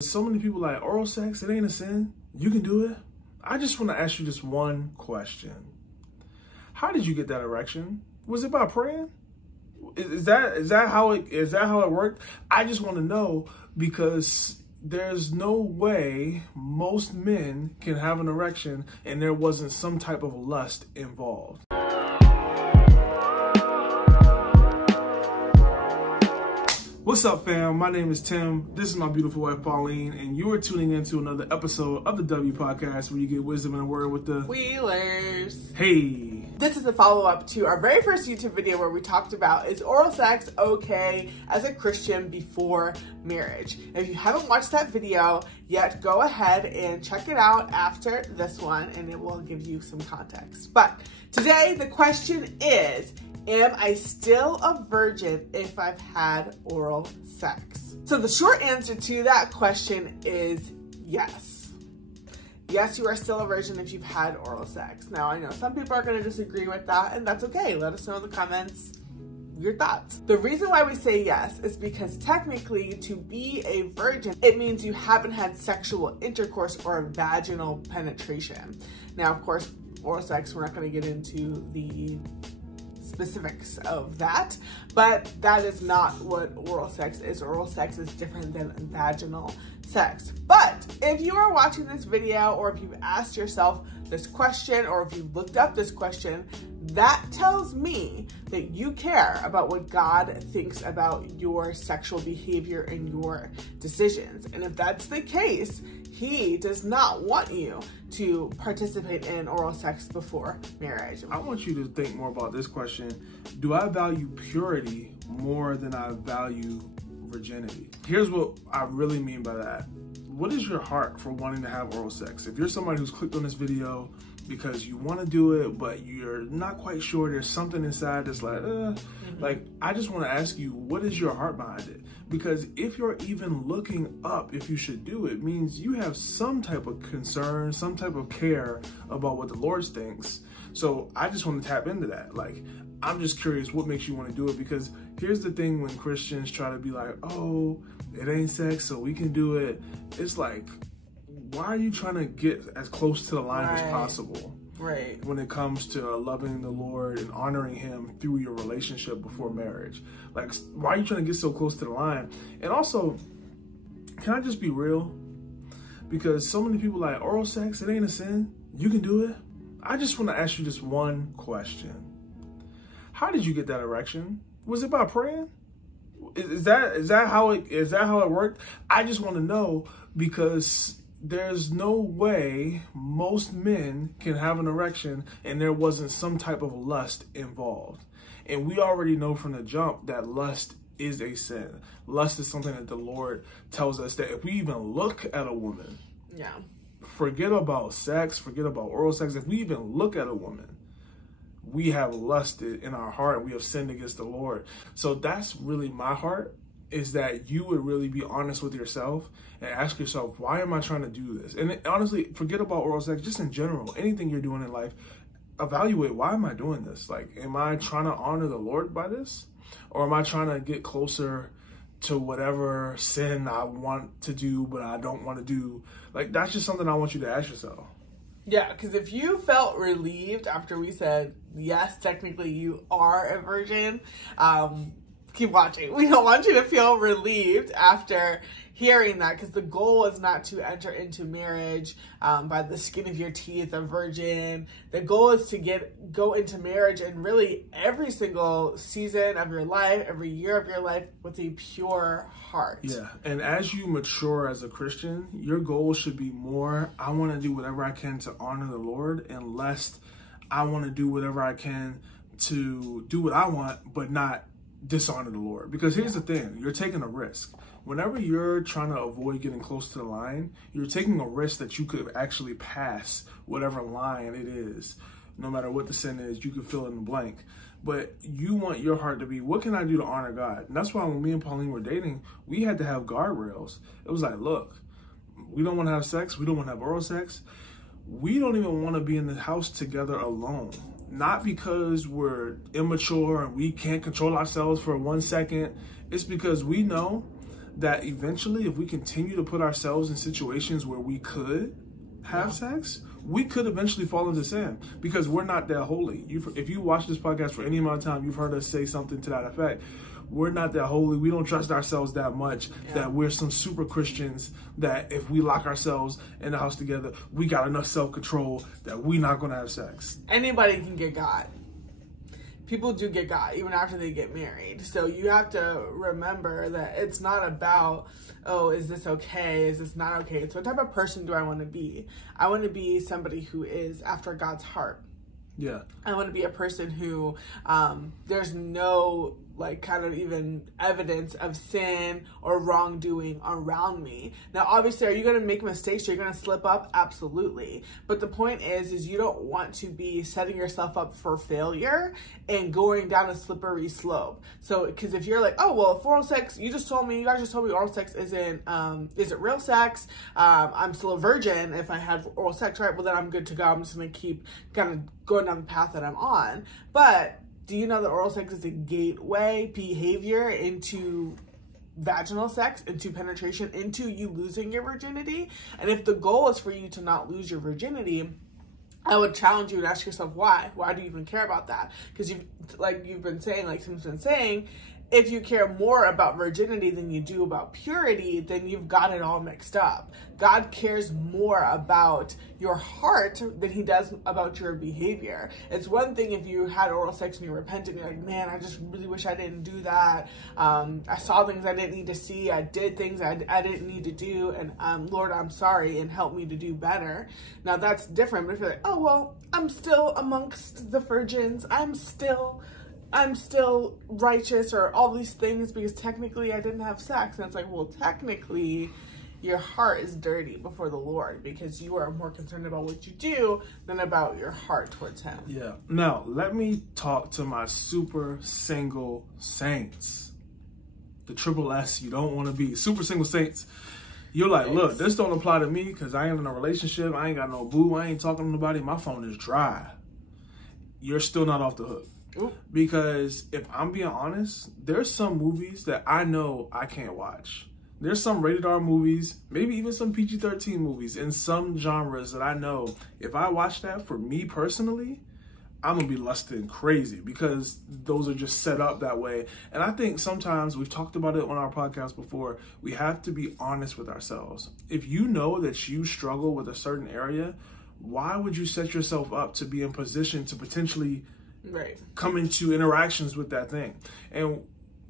So many people like oral sex, it ain't a sin. You can do it. I just want to ask you this one question. How did you get that erection? Was it by praying? Is that how it worked? I just want to know, because there's no way most men can have an erection and there wasn't some type of lust involved. What's up, fam? My name is Tim. This is my beautiful wife, Pauline, and you are tuning into another episode of the W Podcast, where you get wisdom and a word with the Wheelers. Hey. This is a follow-up to our very first YouTube video where we talked about, is oral sex okay as a Christian before marriage? If you haven't watched that video yet, go ahead and check it out after this one, and it will give you some context. But today, the question is, am I still a virgin if I've had oral sex? So the short answer to that question is yes. Yes, you are still a virgin if you've had oral sex. Now, I know some people are going to disagree with that, and that's okay. Let us know in the comments your thoughts. The reason why we say yes is because technically, to be a virgin, it means you haven't had sexual intercourse or vaginal penetration. Now, of course, oral sex, we're not going to get into the specifics of that, but that is not what oral sex is. Oral sex is different than vaginal sex. But if you are watching this video, or if you've asked yourself this question, or if you looked up this question, that tells me that you care about what God thinks about your sexual behavior and your decisions. And if that's the case, He does not want you to participate in oral sex before marriage. I want you to think more about this question. Do I value purity more than I value virginity? Here's what I really mean by that. What is your heart for wanting to have oral sex? If you're somebody who's clicked on this video because you want to do it, but you're not quite sure, there's something inside that's like, like, I just want to ask you, what is your heart behind it? Because if you're even looking up if you should do it, means you have some type of concern, some type of care about what the Lord thinks. So I just want to tap into that. Like, I'm just curious what makes you want to do it, because here's the thing: when Christians try to be like, oh, it ain't sex, so we can do it. It's like, why are you trying to get as close to the line as possible? Right. When it comes to loving the Lord and honoring Him through your relationship before marriage. Like, why are you trying to get so close to the line? And also, can I just be real? Because so many people like oral sex, it ain't a sin. You can do it. I just want to ask you this one question. How did you get that erection? Was it by praying? Is that how it worked? I just want to know, because there's no way most men can have an erection and there wasn't some type of lust involved. And we already know from the jump that lust is a sin. Lust is something that the Lord tells us that if we even look at a woman, forget about sex, forget about oral sex, if we even look at a woman, we have lusted in our heart and we have sinned against the Lord. So that's really my heart, is that you would really be honest with yourself and ask yourself, why am I trying to do this? And honestly, forget about oral sex, just in general, anything you're doing in life, evaluate, why am I doing this? Like, am I trying to honor the Lord by this? Or am I trying to get closer to whatever sin I want to do, but I don't want to do? Like, that's just something I want you to ask yourself. Yeah, because if you felt relieved after we said, yes, technically you are a virgin, keep watching. We don't want you to feel relieved after hearing that, because the goal is not to enter into marriage by the skin of your teeth, a virgin. The goal is to go into marriage and really every single season of your life, every year of your life, with a pure heart. Yeah, and as you mature as a Christian, your goal should be more, I want to do whatever I can to honor the Lord, and less, I want to do whatever I can to do what I want, but not dishonor the Lord. Because here's the thing, you're taking a risk. Whenever you're trying to avoid getting close to the line, you're taking a risk that you could actually pass whatever line it is. No matter what the sin is, you could fill in the blank. But you want your heart to be, what can I do to honor God? And that's why when me and Pauline were dating, we had to have guardrails. It was like, look, we don't want to have sex. We don't want to have oral sex. We don't even want to be in the house together alone. Not because we're immature and we can't control ourselves for 1 second. It's because we know that eventually, if we continue to put ourselves in situations where we could have sex, we could eventually fall into sin because we're not that holy. If you watch this podcast for any amount of time, you've heard us say something to that effect. We're not that holy. We don't trust ourselves that much that we're some super Christians that if we lock ourselves in the house together, we got enough self-control that we're not going to have sex. Anybody can get God. People do get God even after they get married. So you have to remember that it's not about, oh, is this okay? Is this not okay? It's what type of person do I want to be? I want to be somebody who is after God's heart. Yeah. I want to be a person who there's no like kind of even evidence of sin or wrongdoing around me. Now, obviously, are you going to make mistakes? Are you going to slip up? Absolutely. But the point is you don't want to be setting yourself up for failure and going down a slippery slope. So, because if you're like, oh, well, if oral sex, you guys just told me oral sex isn't real sex. I'm still a virgin if I had oral sex, right? Well, then I'm good to go. I'm just going to keep kind of going down the path that I'm on. But do you know that oral sex is a gateway behavior into vaginal sex, into penetration, into you losing your virginity? And if the goal is for you to not lose your virginity, I would challenge you to ask yourself why. Why do you even care about that? Because you've been saying, like Tim's been saying, if you care more about virginity than you do about purity, then you've got it all mixed up. God cares more about your heart than he does about your behavior. It's one thing if you had oral sex and you repented and you're like, man, I just really wish I didn't do that. I saw things I didn't need to see. I did things I didn't need to do. And Lord, I'm sorry, and help me to do better. Now that's different. But if you're like, oh, well, I'm still amongst the virgins. I'm still righteous or all these things because technically I didn't have sex. And it's like, well, technically your heart is dirty before the Lord because you are more concerned about what you do than about your heart towards him. Yeah. Now, let me talk to my super single saints. The triple S you don't want to be. Super single saints. You're like, look, this don't apply to me because I ain't in a relationship. I ain't got no boo. I ain't talking to nobody. My phone is dry. You're still not off the hook. Ooh. Because if I'm being honest, there's some movies that I know I can't watch. There's some rated R movies, maybe even some PG-13 movies in some genres that I know if I watch that, for me personally, I'm going to be lusting crazy because those are just set up that way. And I think sometimes, we've talked about it on our podcast before, we have to be honest with ourselves. If you know that you struggle with a certain area, why would you set yourself up to be in position to potentially come into interactions with that thing? And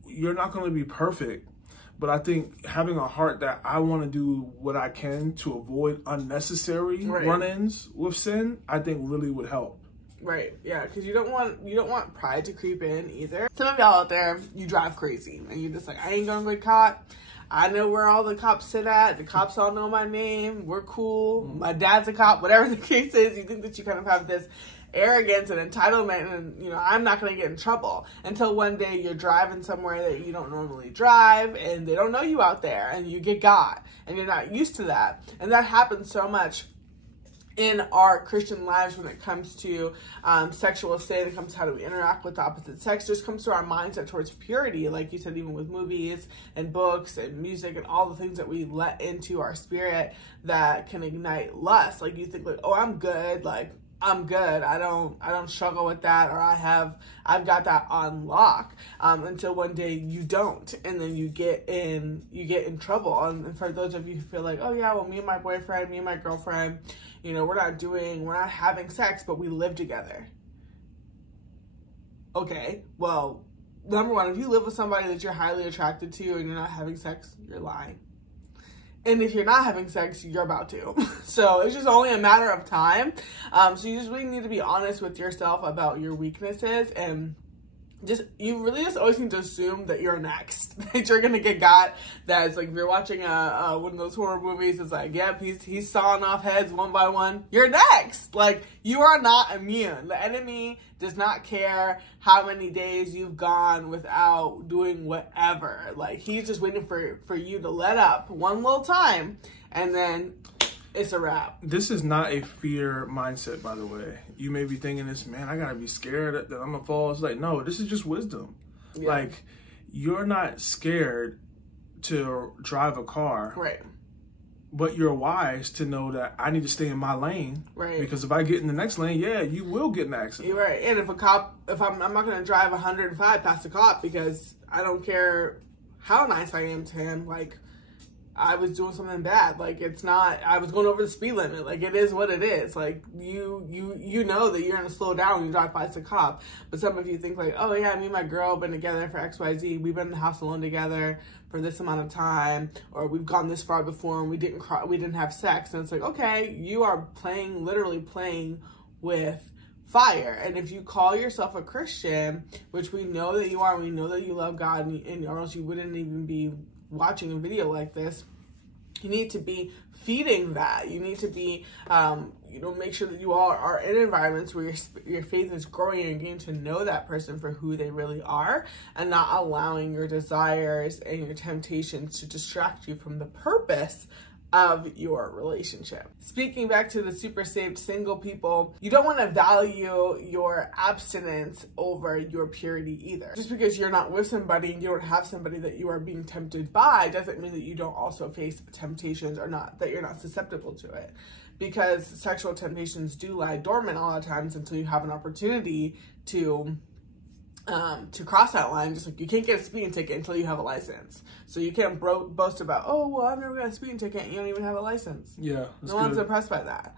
you're not going to be perfect, but I think having a heart that I want to do what I can to avoid unnecessary run-ins with sin, I think really would help. Right, yeah, because you don't want pride to creep in either. Some of y'all out there, you drive crazy and you're just like, I ain't gonna get caught. I know where all the cops sit at. The cops all know my name. We're cool. My dad's a cop. Whatever the case is, you think that you kind of have this arrogance and entitlement and, you know, I'm not going to get in trouble until one day you're driving somewhere that you don't normally drive and they don't know you out there and you get got and you're not used to that. And that happens so much in our Christian lives when it comes to sexual sin, it comes to how do we interact with the opposite sex, just comes to our mindset towards purity, like you said, even with movies and books and music and all the things that we let into our spirit that can ignite lust. Like you think like, oh, I'm good, like I'm good. I don't struggle with that, or I've got that on lock, until one day you don't, and then you get in trouble. And for those of you who feel like, oh yeah, well, me and my boyfriend, me and my girlfriend, you know, we're not having sex, but we live together. Okay, well, number one, if you live with somebody that you're highly attracted to and you're not having sex, you're lying. And if you're not having sex, you're about to. So it's just only a matter of time. So you just really need to be honest with yourself about your weaknesses, and you really just always need to assume that you're next, that you're gonna get got. That it's like if you're watching one of those horror movies, it's like, yep, he's sawing off heads one by one. You're next. Like, you are not immune. The enemy does not care how many days you've gone without doing whatever. Like, he's just waiting for you to let up one little time, and then it's a wrap. This is not a fear mindset, by the way. You may be thinking this, man, I gotta be scared that I'm gonna fall. It's like, no, this is just wisdom. Yeah. Like, you're not scared to drive a car. Right. But you're wise to know that I need to stay in my lane. Right. Because if I get in the next lane, yeah, you will get in an accident. You're right. And if I'm not going to drive 105 past a cop because I don't care how nice I am to him. Like, I was doing something bad. Like, it's not, I was going over the speed limit. Like, it is what it is. Like, you know that you're going to slow down when you drive past a cop. But some of you think like, oh yeah, me and my girl been together for XYZ. We've been in the house alone together for this amount of time, or we've gone this far before and we didn't have sex. And it's like, okay, you are literally playing with fire. And if you call yourself a Christian, which we know that you are, we know that you love God, and or else you wouldn't even be watching a video like this, you need to be feeding that. You need to be, make sure that you all are in environments where your faith is growing and getting to know that person for who they really are, and not allowing your desires and your temptations to distract you from the purpose of your relationship. Speaking back to the super saved single people, you don't want to value your abstinence over your purity either. Just because you're not with somebody and you don't have somebody that you are being tempted by doesn't mean that you don't also face temptations, or not that you're not susceptible to it. Because sexual temptations do lie dormant a lot of times until you have an opportunity to cross that line. Just like you can't get a speeding ticket until you have a license. So you can't boast about, oh, well, I've never got a speeding ticket and you don't even have a license. Yeah. No one's impressed by that.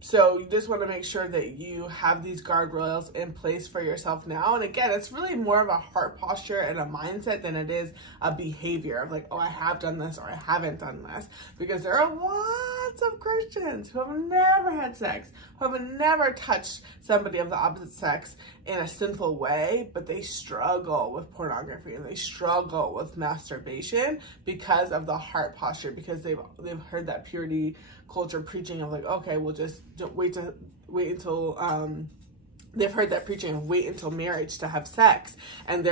So you just want to make sure that you have these guardrails in place for yourself now. And again, it's really more of a heart posture and a mindset than it is a behavior of like, oh, I have done this or I haven't done this. Because there are lots of Christians who have never had sex, who have never touched somebody of the opposite sex in a sinful way, but they struggle with pornography and they struggle with masturbation because of the heart posture, because they've heard that purity culture preaching of like, okay, we'll just wait until they've heard that preaching of wait until marriage to have sex, and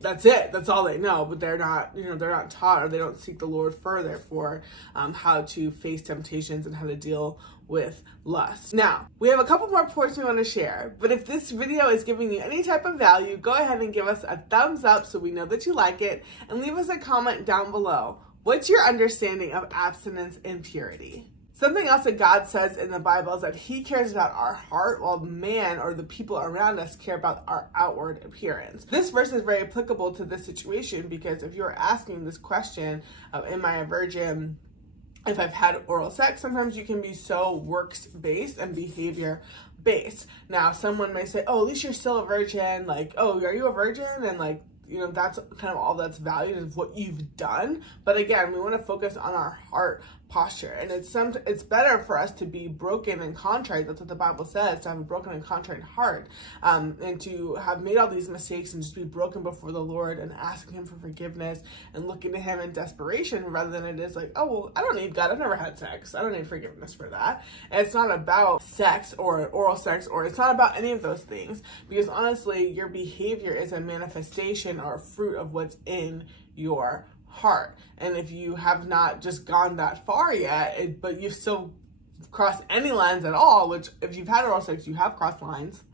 that's it, that's all they know. But they're not taught, or they don't seek the Lord further for how to face temptations and how to deal with lust. Now, we have a couple more points we want to share, but if this video is giving you any type of value, go ahead and give us a thumbs up so we know that you like it, and leave us a comment down below. What's your understanding of abstinence and purity? Something else that God says in the Bible is that he cares about our heart, while man, or the people around us, care about our outward appearance. This verse is very applicable to this situation, because if you're asking this question, am I a virgin if I've had oral sex, sometimes you can be so works-based and behavior-based. Now, someone may say, oh, at least you're still a virgin. Like, oh, are you a virgin? And like, that's kind of all that's valued is what you've done. But again, we want to focus on our heart posture, and it's better for us to be broken and contrite. That's what the Bible says, to have a broken and contrite heart, and to have made all these mistakes and just be broken before the Lord and asking him for forgiveness and looking to him in desperation, rather than it is like, oh, well, I don't need God, I've never had sex, I don't need forgiveness for that. And it's not about sex or oral sex, or it's not about any of those things, because honestly, your behavior is a manifestation or a fruit of what's in your heart. And if you have not just gone that far yet, but you've still crossed any lines at all, which if you've had oral sex, you have crossed lines,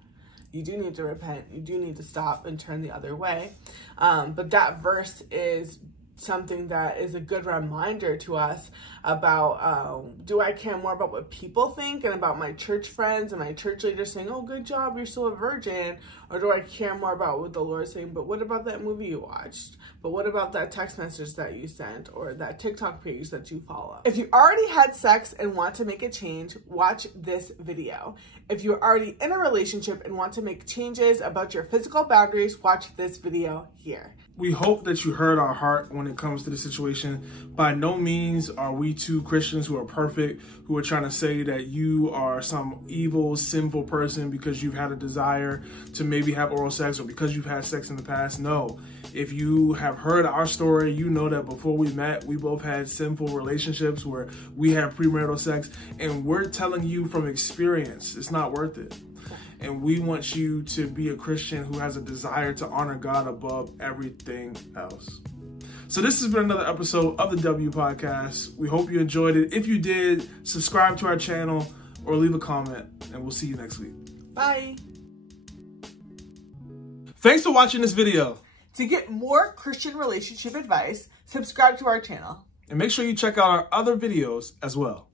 you do need to repent, you do need to stop and turn the other way. But that verse is something that is a good reminder to us about, do I care more about what people think and about my church friends and my church leaders saying, oh, good job, you're still a virgin? Or do I care more about what the Lord is saying, but what about that movie you watched? But what about that text message that you sent, or that TikTok page that you follow? If you already had sex and want to make a change, watch this video. If you're already in a relationship and want to make changes about your physical boundaries, watch this video here. We hope that you heard our heart when it comes to the situation. By no means are we two Christians who are perfect, who are trying to say that you are some evil, sinful person because you've had a desire to maybe have oral sex, or because you've had sex in the past. No. If you have heard our story, you know that before we met, we both had sinful relationships where we had premarital sex, and we're telling you from experience, it's not worth it. And we want you to be a Christian who has a desire to honor God above everything else. So this has been another episode of the W Podcast. We hope you enjoyed it. If you did, subscribe to our channel or leave a comment, and we'll see you next week. Bye. Thanks for watching this video. To get more Christian relationship advice, subscribe to our channel. And make sure you check out our other videos as well.